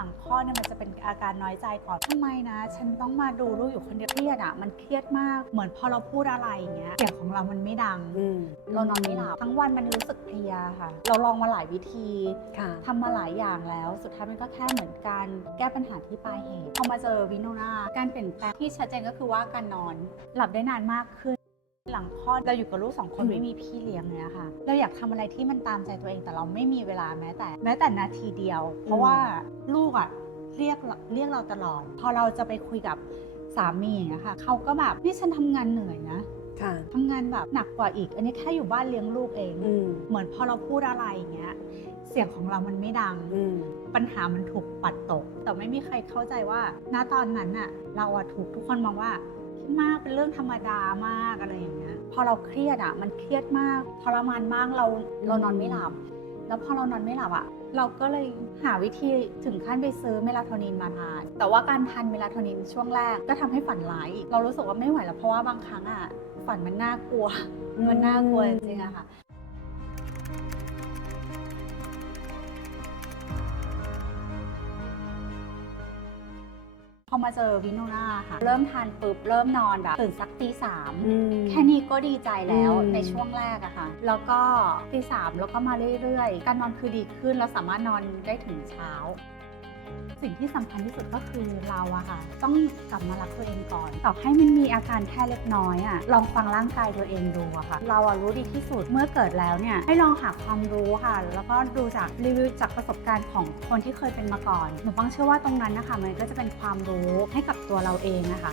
หลังคลอดเนี่ยมันจะเป็นอาการน้อยใจก่อนทำไมนะ ฉันต้องมาดูลูกอยู่คนเดียวเครียดอะมันเครียดมากเหมือนพอเราพูดอะไรอย่างเงี้ยเสียงของเรามันไม่ดัง อืม เรานอนไม่หลับทั้งวันมันรู้สึกเพลียค่ะ เราลองมาหลายวิธี ค่ะ ทำมาหลายอย่างแล้ว สุดท้ายมันก็แค่เหมือนการแก้ปัญหาที่ปลายเหตุพอมาเจอวินโนนาการเปลี่ยนแปลงที่ชัดเจนก็คือว่าการนอนหลับได้นานมากขึ้น หลังคลอดเราอยู่กับลูกสองคนอืมไม่มีพี่เลี้ยงเนี่ยค่ะ เราอยากทำอะไรที่มันตามใจตัวเองแต่เราไม่มีเวลาแม้แต่ แม้แต่นาทีเดียว เพราะว่าลูกอะเรียกเรียกเราตลอด พอเราจะไปคุยกับสามีอย่างเงี้ยค่ะเขาก็แบบนี่ฉันทำงานเหนื่อยนะค่ะทำงานแบบหนักกว่าอีก อันนี้แค่อยู่บ้านเลี้ยงลูกเองอืมเหมือนพอเราพูดอะไรอย่างเงี้ยเสียงของเรามันไม่ดังอืมปัญหามันถูกปัดตก แต่ไม่มีใครเข้าใจว่า ณ ตอนนั้นน่ะ เราอะถูกทุกคนมองว่าคิด มากเป็นเรื่องธรรมดามากอะไรอย่างเงี้ยพอเราเครียดอะมันเครียดมากทรมานมากเราเรานอนไม่หลับ แล้วพอเรานอนไม่หลับอะเราก็เลยหาวิธีถึงขั้นไปซื้อเมลาโทนินมาทาน แต่ว่าการทานเมลาโทนินช่วงแรกก็ทำให้ฝันร้ายอีกเรารู้สึกว่าไม่ไหวแล้วเพราะว่าบางครั้งอะฝันมันน่ากลัวมันน่ากลัวจริงๆอะค่ะ พอมาเจอวินโนนาค่ะ เริ่มทานปุ๊บ เริ่มนอนแบบตื่นสักตีสามอืมแค่นี้ก็ดีใจแล้วอืมในช่วงแรกอะค่ะ แล้วก็ตีสามแล้วก็มาเรื่อยๆ การนอนคือดีขึ้นเราสามารถนอนได้ถึงเช้า สิ่งที่สำคัญที่สุดก็คือเราอะค่ะ ต้องกลับมารักตัวเองก่อนต่อให้มันมีอาการแค่เล็กน้อยอะลองฟังร่างกายตัวเองดูอะค่ะ เราอะรู้ดีที่สุดเมื่อเกิดแล้วเนี่ยให้ลองหาความรู้ค่ะ แล้วก็ดูจากรีวิวจากประสบการณ์ของคนที่เคยเป็นมาก่อนหนูบังเชื่อว่าตรงนั้นนะคะ มันก็จะเป็นความรู้ให้กับตัวเราเองนะคะ